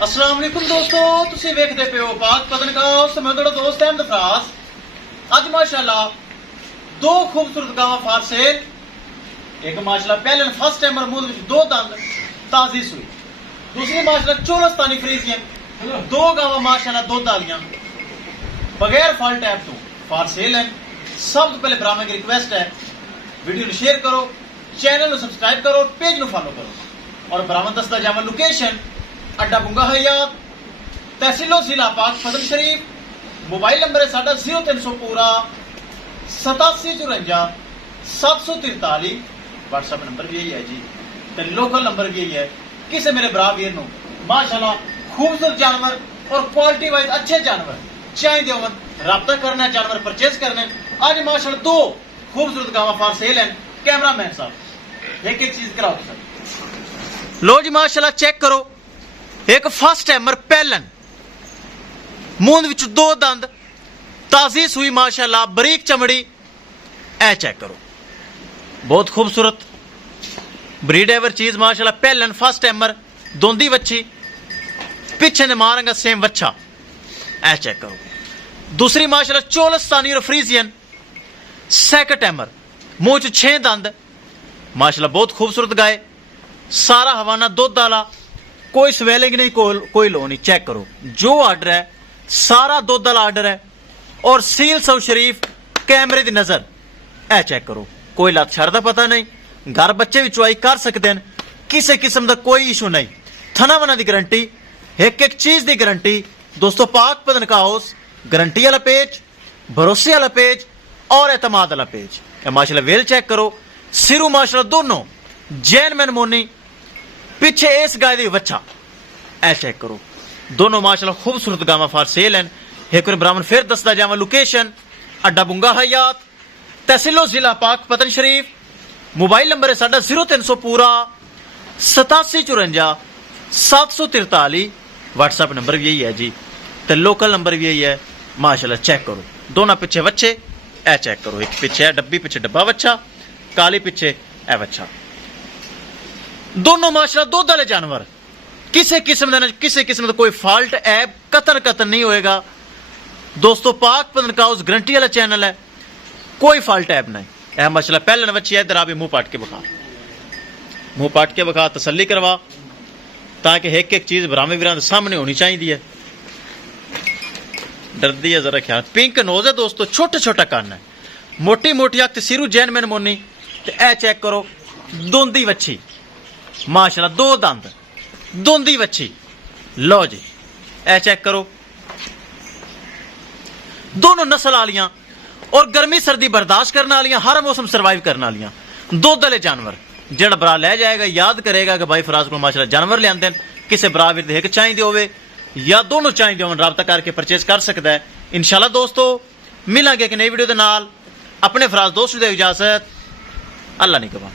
अस्सलाम वालेकुम दोस्तों, तुसी वेखदे पे हो पाक पतनकाउस, मैं तुहाडा दोस्त अहमद फराज। अज माशाअल्लाह दो खूबसूरत गावां फार सेल। एक माशाअल्लाह पहले फर्स्ट टाइमर मुंह विच दो दंद ताजी सूई, दूसरी माशाअल्लाह चोलस्तानी फ्रीजियन दो गावां माशाअल्लाह दुध आलियां बगैर फल टैप तो फार सेल है। सब तो पहले ब्राह्मण की रिक्वेस्ट है, वीडियो को शेयर करो, चैनल को सब्सक्राइब करो, पेज को फॉलो करो। और ब्राह्मण दसदा जावा लोकेशन अड्डा बुंगा हयात, तहसीलो जिला पाक फजल शरीफ। मोबाइल नंबर है साडा 0300 पूरा 8754 743। व्हाट्सएप नंबर भी यही है जी, तो लोकल नंबर भी यही है। किसे मेरे बरा वीर नो माशाल्लाह खूबसूरत जानवर और क्वालिटी वाइज अच्छे जानवर चाहिए हो, राब्ता करना है, जानवर परचेज करने। आज माशाल्लाह दो खूबसूरत गावां फार सेल हैं। कैमरामैन साहब एक एक चीज कराओ सर। लो जी माशाल्लाह चेक करो, एक फर्स्ट टाइमर पहलन मूंद विच दो दंद ताजी सूई माशाल्लाह बरीक चमड़ी, ए चेक करो, बहुत खूबसूरत ब्रीड एवर चीज माशाल्लाह। पहलन फर्स्ट टाइमर दोंदी बच्ची, पीछे ने मारेंगा सेम बच्चा, ए चेक करो। दूसरी माशाल्लाह चोलस्तानी और फ्रीजियन सेकंड टाइमर, मुंह च 6 दंद माशाल्लाह, बहुत खूबसूरत गाय। सारा हवाना दुध आला, कोई स्वेलिंग नहीं, कोई लो नहीं। चेक करो, जो आर्डर है सारा दुध वाला आर्डर है और सील सौ शरीफ कैमरे की नजर, ए चेक करो, कोई लत छड़ का पता नहीं। घर बच्चे भी चुआई कर सकते हैं, किसी किस्म का कोई इशू नहीं। थना वना की गारंटी, एक एक चीज की गारंटी दोस्तों। पाक पतनकाउस गारंटी वाला पेज, भरोसे वाला पेज और एतमाद वाला पेज। माशाल्लाह वेल चेक करो, सिरू माशाल्लाह दोनों जैन मैन मोनी, पीछे इस गाय दी बच्चा, ऐ चेक करो। दोनों माशाल्लाह खूबसूरत गावां फार सेल हैं। एक बार ब्राह्मण फिर दसदा जावा लोकेशन अड्डा बुंगा हयात, तहसीलो जिला पाक पतन शरीफ। मोबाइल नंबर है साडा 0300 पूरा 8754 743। व्हाट्सएप नंबर भी यही है जी, तो लोकल नंबर भी यही है। माशाल्लाह चेक करो, दोनों पीछे बच्चे, ए चेक करो, एक पीछे है डब्बी, पीछे डब्बा बच्चा, काली पीछे ए बच्चा। दोनों माशाल्लाह दुध वाले जानवर, किसी किस्म का कोई फॉल्ट ऐप कतन नहीं होएगा दोस्तों। पाक पतनकाउस गारंटी वाला चैनल है, कोई फॉल्ट ऐप नहीं। ए माशाल्लाह पहले बच्ची है, इधर आ भी मुंह पाट के बखा, मुंह पाट के बखा, तसल्ली करवा, ताकि एक एक चीज ब्राह्मण वीरां दे सामने होनी चाहिए है। डरदी है जरा ख्याल। पिंक नोज है दोस्तों, छोटा छोटा कान है, मोटी मोटी अख, सिरू जैन मैन मोनी। ए चेक करो, दोंदी बच्ची माशाल्लाह, दो दंद दोंदी बच्ची। लो जी ए चेक करो, दोनों नस्ल आलियां और गर्मी सर्दी बर्दाश्त करने वालियां, हर मौसम सर्वाइव करने वालियां दुध वाले जानवर। जेड़ा बरा ले जाएगा याद करेगा कि भाई फराज को माशाल्लाह जानवर ले आंदे, किसे बरा भी एक चाहिए होवे या दोनों चाहिए हो, राबता करके परचेज कर सकता है। इंशाल्लाह दोस्तों मिलांगे एक नई वीडियो के नाल। अपने फराज दोस्त दे इजाजत, अल्लाह निगहबान।